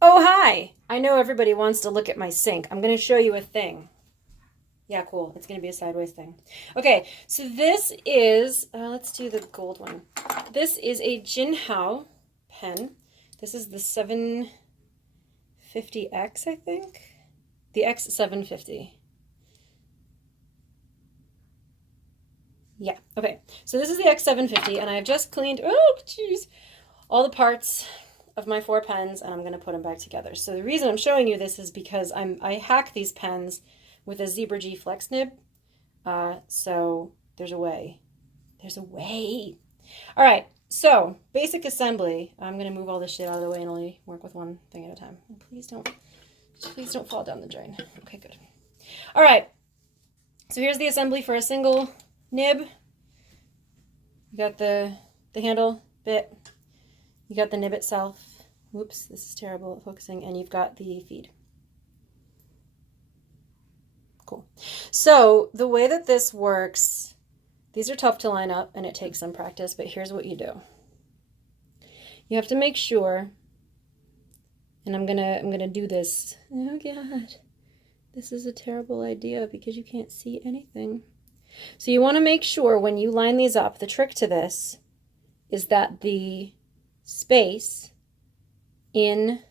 Oh, hi! I know everybody wants to look at my sink. I'm going to show you a thing. Yeah, cool. It's going to be a sideways thing. Okay, so this is, let's do the gold one. This is a Jinhao pen. This is the 750X, I think. The X750. Yeah, okay. So this is the X750, and I've just cleaned, oh, jeez, all the parts of my 4 pens, and I'm going to put them back together. So the reason I'm showing you this is because I hack these pens with a Zebra G Flex nib. So there's a way. There's a way. All right, so basic assembly. I'm going to move all this shit out of the way and only work with one thing at a time. Please don't fall down the drain. Okay, good. All right, so here's the assembly for a single nib. You got the handle bit. You got the nib itself. Whoops, this is terrible at focusing. And you've got the feed. Cool. So the way that this works, these are tough to line up and it takes some practice, but here's what you do. You have to make sure, and I'm gonna do this. Oh God, this is a terrible idea because you can't see anything. So you want to make sure when you line these up, the trick to this is that the space in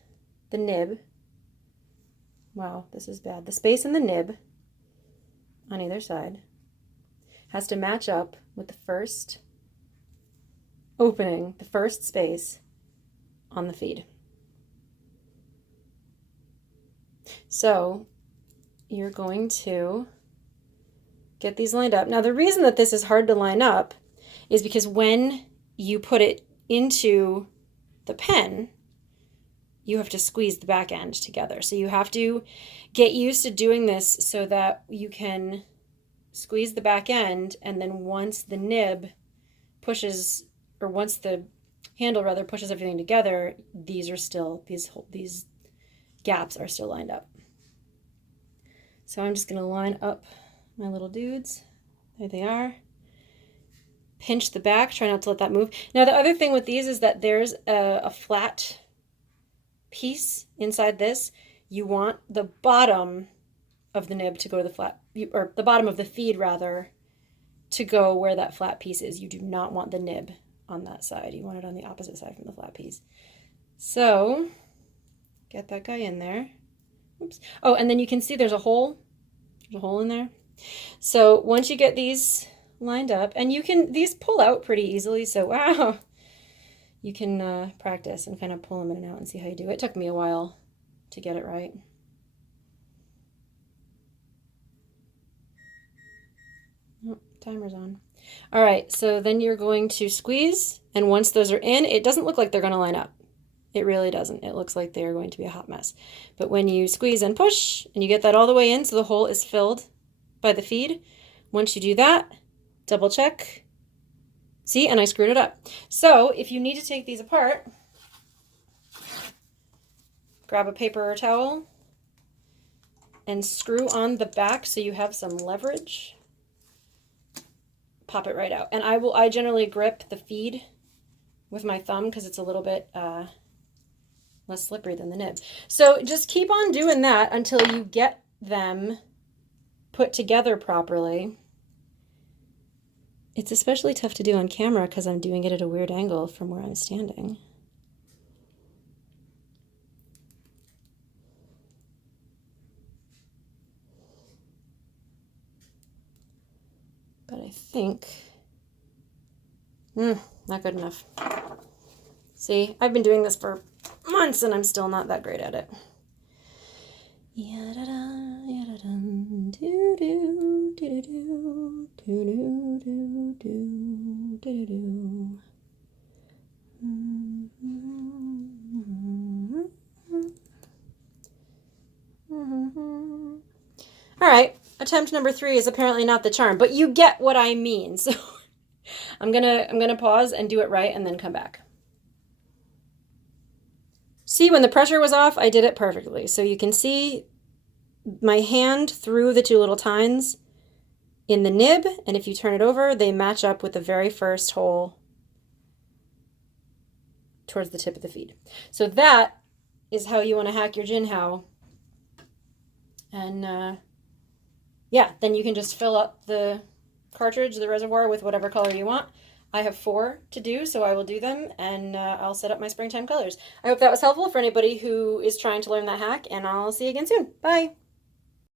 the nib, wow, this is bad. The space in the nib on either side has to match up with the first opening, the first space on the feed. So you're going to get these lined up. Now the reason that this is hard to line up is because when you put it into the pen, you have to squeeze the back end together. So you have to get used to doing this so that you can squeeze the back end, and then once the nib pushes, or once the handle rather pushes everything together, these are still, these gaps are still lined up. So I'm just going to line up my little dudes. There they are. Pinch the back, try not to let that move. Now the other thing with these is that there's a flat piece inside this. You want the bottom of the nib to go to the flat, or the bottom of the feed rather, to go where that flat piece is. You do not want the nib on that side. You want it on the opposite side from the flat piece. So get that guy in there. Oops. Oh, and then you can see there's a hole. There's a hole in there. So once you get these lined up, and these pull out pretty easily, so wow, you can practice and kind of pull them in and out and see how you do it. It took me a while to get it right. Oh, timer's on. All right, so then you're going to squeeze, and once those are in, it doesn't look like they're going to line up. It really doesn't. It looks like they're going to be a hot mess. But when you squeeze and push, and you get that all the way in so the hole is filled by the feed, once you do that, double check. See, and I screwed it up. So if you need to take these apart, grab a paper or towel and screw on the back so you have some leverage. Pop it right out. And I generally grip the feed with my thumb because it's a little bit less slippery than the nib. So just keep on doing that until you get them put together properly. It's especially tough to do on camera because I'm doing it at a weird angle from where I'm standing. But I think, not good enough. See, I've been doing this for months and I'm still not that great at it. All right, attempt number 3 is apparently not the charm, but you get what I mean. So I'm gonna pause and do it right and then come back. See, when the pressure was off, I did it perfectly. So you can see my hand through the 2 little tines in the nib, and if you turn it over, they match up with the very first hole towards the tip of the feed. So that is how you want to hack your Jinhao. And yeah, then you can just fill up the cartridge, the reservoir, with whatever color you want. I have 4 to do, so I will do them, and I'll set up my springtime colors. I hope that was helpful for anybody who is trying to learn that hack, and I'll see you again soon. Bye!